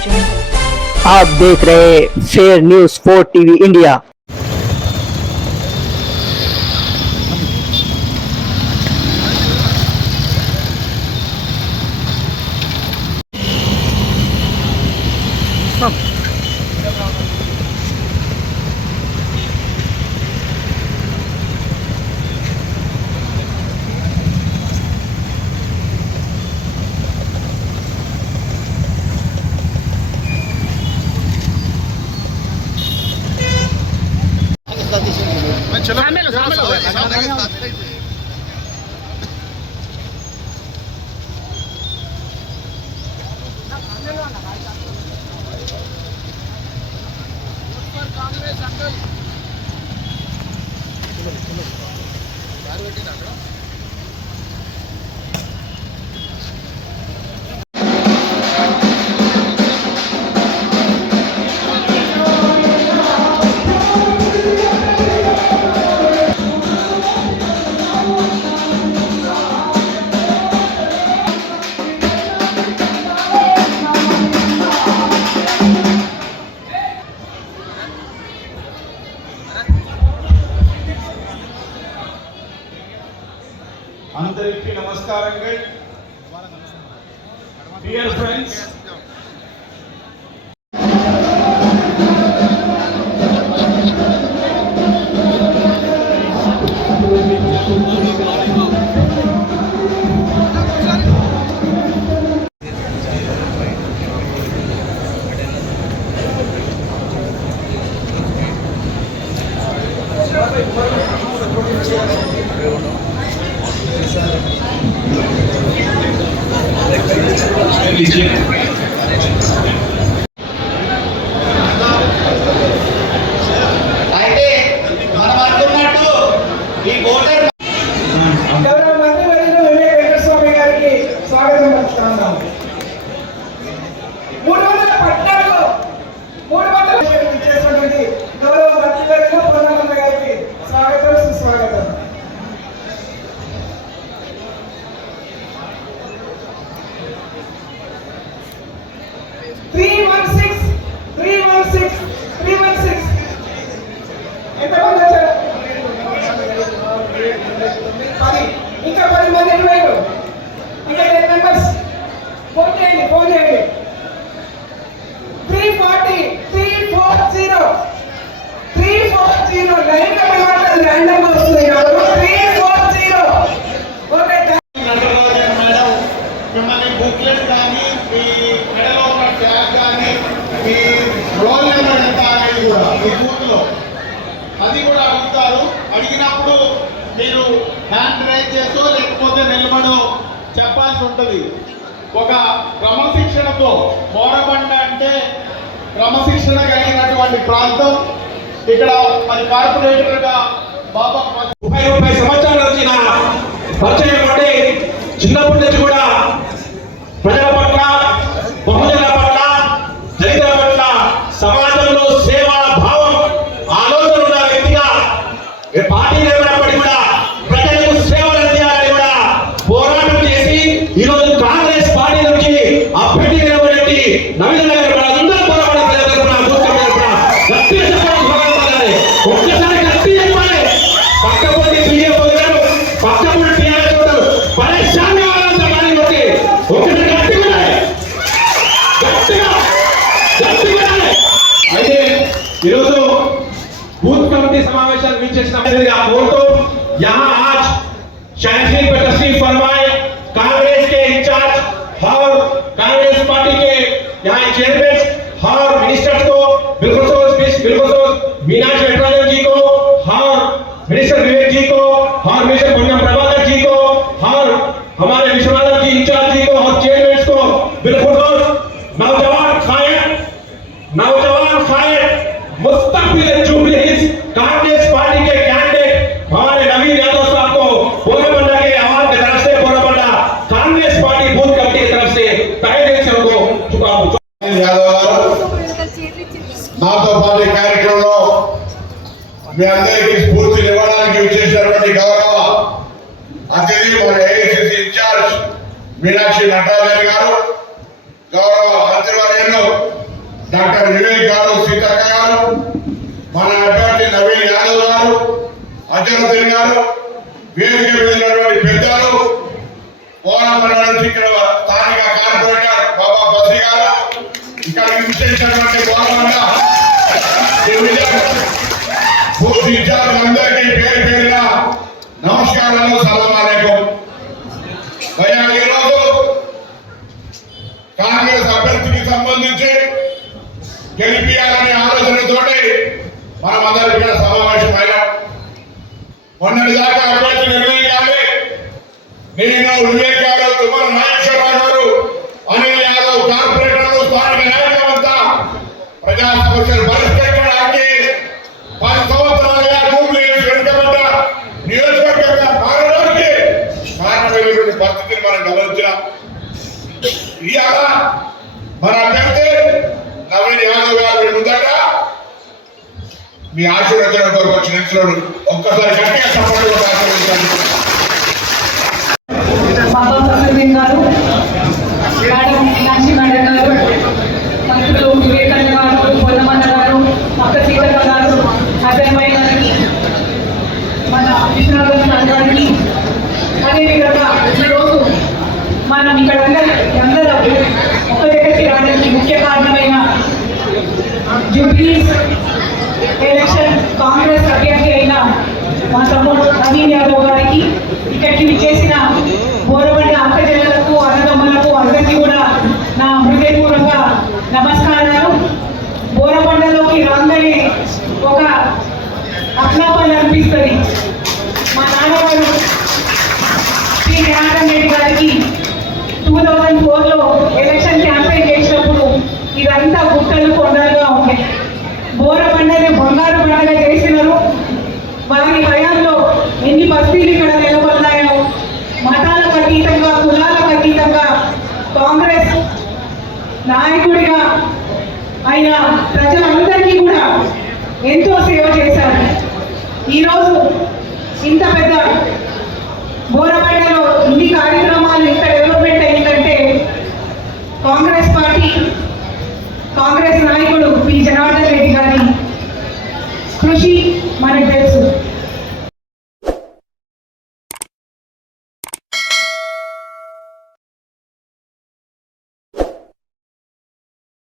आप देख रहे फेयर न्यूज 4 टीवी इंडिया। అందరికీ నమస్కారంగా డియర్ ఫ్రెండ్స్, అయితే మనం అనుకున్నట్టు ఈ ఓటర్ గౌరవ మంత్రి వర్యులు వెంకటస్వామి గారికి స్వాగతం పలుకుతున్నాం. 314 చేసినటువంటి గౌరవ మంత్రి వర్యులు పొన్నమన్న గారికి స్వాగతం, సుస్వాగతం. ఎంతమంది వచ్చారు? 10. ఇంకా 10 మంది ఇటువైపు, ఇంకా 10 మెంబర్స్. ఫోన్ చేయండి. 340 లైన్ మాట్లాడదు, ర్యాండమ్ వస్తుంది. 340. ఓకే, మేడం మిమ్మల్ని బుక్లెట్ కానీ మీ మెడలో ఉన్న ట్యాగ్ కానీ మీ రోల్ నెంబర్ ఎంత అనేది కూడా మీ బూత్లో అది కూడా అడుగుతారు. అడిగినప్పుడు మీరు హ్యాండ్ రైజ్ చేస్తూ లేకపోతే నిలబడో చెప్పాల్సి ఉంటుంది. ఒక క్రమశిక్షణతో మోరబండ అంటే క్రమశిక్షణ కలిగినటువంటి ప్రాంతం. ఇక్కడ మరి కార్పొరేటర్గా బాబా 30 సంవత్సరాల నుంచి నా పరిచయం ఉండి చిన్నప్పటి నుంచి కూడా ప్రజల పట్ల, బహుజనుల పట్ల, దళితుల పట్ల సమాజంలో సేవా భావం ఆలోచన ఉన్న వ్యక్తిగా పార్టీ లేనప్పటికీ కూడా ప్రజలకు సేవలు అందించాలని కూడా పోరాటం చేసి ఈరోజు కాంగ్రెస్ పార్టీ నుంచి అభ్యర్థి నిలబడి నవీన గారు మనందరూ పోరాడే ప్రజలకు ఒక్కసారి గట్టి చెప్పాలి. పక్కపొండి పిఎఫ్ గారు, పక్కపొండి టీఆర్ఎస్ గారు పరేషాన్ కావాలంత పని కొట్టి ఒకటి గట్టిగా అయితే ఈరోజు बूथ कमेटी समावेशन बोलतो यहाँ आज शाहजी पर तशरीफ फरमाए कांग्रेस के इंचार्ज और कांग्रेस पार्टी के यहाँ चेयरमैन और मिनिस्टर्स को बिल्कुल मीनाक्षी नटराजन जी को और मिनिस्टर विवेक जी को और मिनिस्टर पूनम प्रभाकर जी को और हमारे विश्वनाथ जी इंचार्ज जी को और चेयरमैन को बिल्कुल नौजवान खायर मुस्तकबिल जुबली हिल्स कांग्रेस पार्टी के कैंडिडेट हमारे नवीन यादव साहब को बोराबंडा के आवाज की तरफ से Borabanda Congress party booth committee की तरफ से तहे दिल से उनको నాతో పాటు కార్యక్రమంలో మీ అందరికీ స్ఫూర్తి ఇవ్వడానికి వచ్చేసినటువంటి గౌరవ అతిథి మన ఏఐసిసి ఇన్ఛార్జ్ మీనాక్షి నటరాజన్ గారు, గౌరవ మంత్రివర్యులు డాక్టర్ వివేక్ గారు, సీతక్క గారు, మన అభ్యర్థి నవీన్ యాదవ్ గారు, అజరుద్దీన్ గారు, వేదిక వెళ్ళినటువంటి పెద్దలు, పోరాటం నుంచి ఇక్కడ స్థానిక కార్పొరేటర్ బాబా బసి గారు, ఇక్కడ విచ్చేసినటువంటి పోరాట బూత్ ఇన్ఛార్జీలందరికీ పేరు పేరున నమస్కారాలు, సలాం అలైకుం. ఈరోజు కాంగ్రెస్ అభ్యర్థికి సంబంధించి గెలిపియాలనే ఆలోచనతోటి మనమందరం ఇక్కడ సమావేశమైనాం. మొన్నటి దాకా అభ్యర్థి నిర్ణయించాలి. నేను వివేక్ యాదవ్, తుమ్మల నాగేశ్వరరావు గారు, అనిల్ యాదవ్, కార్పొరేటర్లు, స్థానిక నాయకులంతా ప్రజా సమస్యలు పరిష్కరించడానికి 10 సంవత్సరాలుగా భూములు వెనుకబడ్డ నియోజకవర్గంగా మారడానికి కారణమైనటువంటి పరిస్థితిని మనం గమనించాం. ఇవాళ మన అభ్యర్థి నవీన్ యాదవ్ గారి ముందట మీ ఆశీర్వచన కొరకు వచ్చిన నిధులను ఒక్కసారి గట్టిగా సపోర్ట్ బాబా ప్రసాద్ గారు, మేడం మీనాక్షి మేడం గారు, మంత్రులు వివేకానంద గారు, పొల్లమన్న గారు, అక్క సీతక్క గారు, అజయమయ్య గారికి, మన విశ్వనాథ్ గారికి, అదేవిధంగా ఈరోజు మనం ఇక్కడ అందరూ ఒక దగ్గరికి రావడానికి ముఖ్య కారణమైన జూబ్లీస్ ఎలక్షన్ కాంగ్రెస్ అభ్యర్థి అయిన మా తమ్ముడు నవీన్ యాదవ్ గారికి, ఇక్కడికి విచ్చేసిన బోరబండ అక్క చెల్లెలకు, అన్నదమ్ములకు అందరికీ కూడా నా హృదయపూర్వక నమస్కారాలు. బోరబండలోకి రాగానే ఒక అప్లాపన అనిపిస్తుంది. మా నాన్నగారు శ్రీ జనార్దన్ రెడ్డి గారికి 2004లో ఎలక్షన్ క్యాంపెయిన్ చేసినప్పుడు ఇదంతా గుట్టలు కొండలుగా ఉంది. బోరబండని బంగారు పండుగ చేసినారు. వారి హయాంలో ఎన్ని బస్తీలు ఇక్కడ నిలబడ్డాయో, మతాలకు అతీతంగా, కులాలకు అతీతంగా కాంగ్రెస్ నాయకుడిగా ఆయన ప్రజలందరికీ కూడా ఎంతో సేవ చేశారు. ఈరోజు ఇంత పెద్ద బోరబండలో ఇన్ని కార్యక్రమాలు, ఇంత డెవలప్మెంట్ అయిందంటే కాంగ్రెస్ పార్టీ, కాంగ్రెస్ నాయకుడు పి జనార్దన్ రెడ్డి గారి కృషి మనకు తెలుసు.